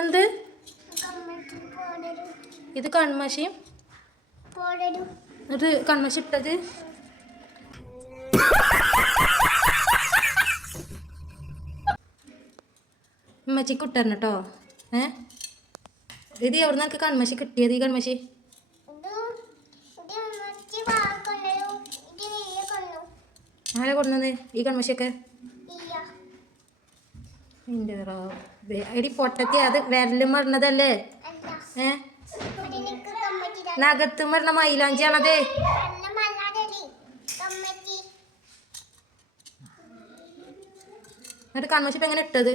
എന്ത് ഇത് കൺമഷിയും ഇത് കൺമഷി ഇട്ടത് ഉമ്മച്ചിക്ക് ഇട്ടരണം കേട്ടോ. ഇത് എവിടെ നിനക്ക് കൺമഷി കിട്ടിയത്? ഈ കൺമഷി ആരെ കൊടുന്നത് ഈ കൺമഷിയൊക്കെ? എൻ്റെ എടി പൊട്ടത്തി, അത് വിരലും മറന്നതല്ലേ? നഖത്തും മരണ മൈലാഞ്ചിയാണത്. എന്നിട്ട് കൺമഷി ഇപ്പം എങ്ങനെ ഇട്ടത്?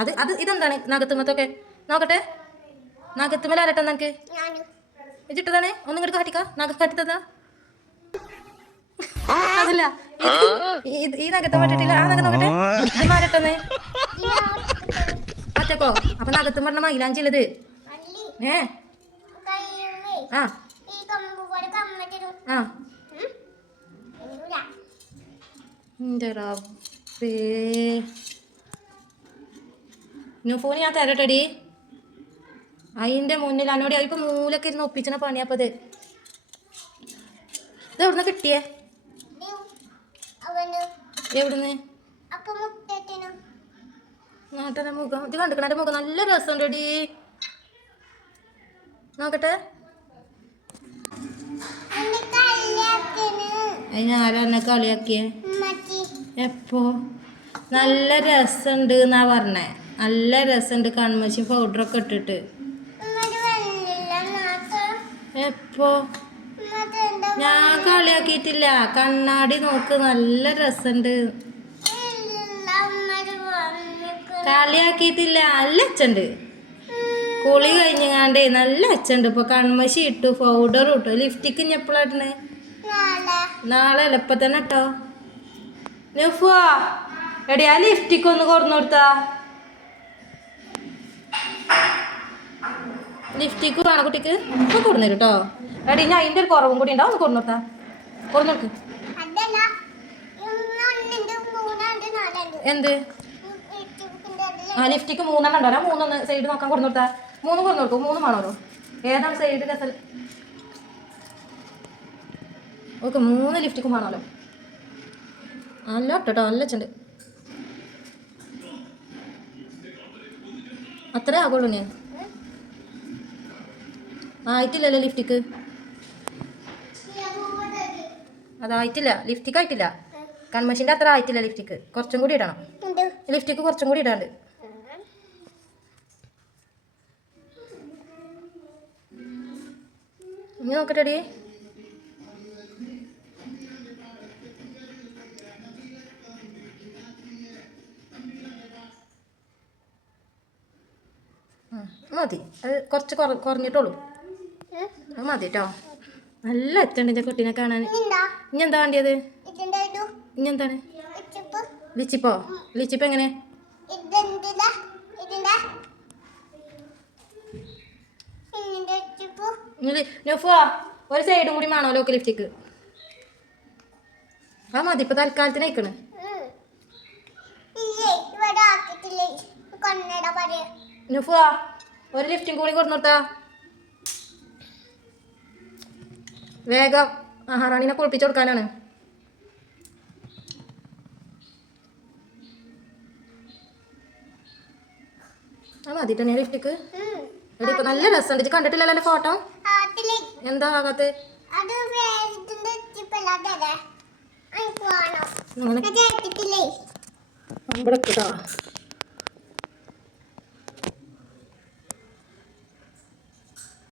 അത് അത് ഇതെന്താണ് നഖത്തുമ്മത്തൊക്കെ? നോക്കട്ടെ, നഖത്തുമ്മൽ ആരട്ടെ നിനക്ക് വെച്ചിട്ടതാണ്? ഒന്നും ഇങ്ങോട്ട് കാട്ടിക്കാ, നഖ കാട്ടിത്തതാ. അതല്ല, ഈ നഖത്തെ പറ്റിട്ടില്ല. ആ നഖം നോക്കട്ടെ, ഇത് മാരട്ടെന്ന് പറ്റപ്പോ. അപ്പൊ നഖത്തും പറഞ്ഞ മൈലാഞ്ചില്ലത്. ആ ആ ഫോൺ ഞാൻ തരട്ടെടി. അതിൻ്റെ മുന്നിൽ എന്നോട് ഇപ്പൊ മൂലൊക്കെ ഇരുന്ന് ഒപ്പിച്ചണ പണിയപ്പത്. ഇത് എവിടുന്ന് കിട്ടിയേ? എവിടുന്ന്? നാട്ടെ മുഖം ഇത് കണ്ടിക്കണ. എൻ്റെ മുഖം നല്ല രസമുണ്ടെടി, നോക്കട്ടെ. അതിനാരാ എന്നെ കളിയാക്കിയേ? എപ്പോ? നല്ല രസമുണ്ട് എന്നാ പറഞ്ഞേ. നല്ല രസമുണ്ട് കൺമഷി പൗഡറൊക്കെ ഇട്ടിട്ട്. എപ്പോ? ഞാൻ കളിയാക്കിയിട്ടില്ല. കണ്ണാടി നോക്ക്, നല്ല രസമുണ്ട്. കളിയാക്കിയിട്ടില്ല, നല്ല അച്ഛണ്ട്. കുളി കഴിഞ്ഞാണ്ടേ നല്ല അച്ഛണ്ട്. ഇപ്പൊ കൺമഷി ഇട്ടു, പൗഡർ ഇട്ടു, ലിഫ്റ്റിക്ക് ഇനി എപ്പോഴാട്ടണേ? നാളെ അല്ല, ഇപ്പൊ തന്നെ ഇട്ടോ. നുഫുവാ എടി, ആ ലിഫ്റ്റിക്ക് ഒന്ന് കൊടുന്നു കൊടുത്താ. ലിഫ്റ്റിക്ക് വേണം കുട്ടിക്ക്, ഇപ്പൊ കൊടുന്നു കേട്ടോ. എടി, ഞാൻ അതിൻ്റെ ഒരു കുറവും കൂടി ഉണ്ടാവും, ഒന്ന് കൊടുന്നു കൊടുത്താ. കൊടുന്നു കൊടുക്ക്. എന്ത്? ആ ലിഫ്റ്റിക്ക് 3 ഉണ്ടല്ലോ. 3 സൈഡ് നോക്കാൻ കൊടുന്നു കൊടുത്താ. 3 കൊടുന്നു കൊടുക്കും. 3 വേണമല്ലോ. ഏതാണ് സൈഡ് രസം? ഓക്കെ, 3 ലിഫ്റ്റിക്കും വേണമല്ലോ. നല്ല ഇട്ടോ, നല്ല ചെണ്ട്. അത്രേ ആകുള്ളൂ. ഞാൻ ആയിട്ടില്ലല്ലോ ലിഫ്റ്റിക്ക്. അതായിട്ടില്ല, ലിഫ്റ്റിക്ക് ആയിട്ടില്ല. കൺമഷിൻ്റെ അത്ര ആയിട്ടില്ല ലിഫ്റ്റിക്ക്. കുറച്ചും കൂടി ഇടണം. ലിഫ്റ്റിക്ക് കുറച്ചും കൂടി ഇടാണ്ട്. ഇനി നോക്കട്ടെടി. മതി, അത് കുറച്ച് കുറഞ്ഞിട്ടുള്ളൂ. അത് മതി കേട്ടോ. നല്ല എത്തണ്ട് എൻ്റെ കുട്ടീനെ കാണാൻ. ഇനി എന്താ വേണ്ടിയത്? ഇനി എന്താണ്? ലിച്ചിപ്പോ? ലിച്ചിപ്പ് എങ്ങനെ? ഒരു സൈഡും കൂടി വേണോ ലോക്ക് ലിഫ്റ്റിക്ക്? ആ മതി, ഇപ്പൊ തൽക്കാലത്തിന് അയക്കണ്. നുഫുവാ, ഒരു ലിഫ്റ്റും കൂടി കൊടുന്നോട്ടാ വേഗം. മഹാറാണിനെ കുളിപ്പിച്ചു കൊടുക്കാനാണ്. ആ മതി തന്നെ ലിഫ്റ്റിക്ക്. എടി, ഇപ്പൊ നല്ല രസമുണ്ട്. കണ്ടിട്ടില്ലല്ലോ ഫോട്ടോ? എന്താ ആകാത്ത? ഇവിടെ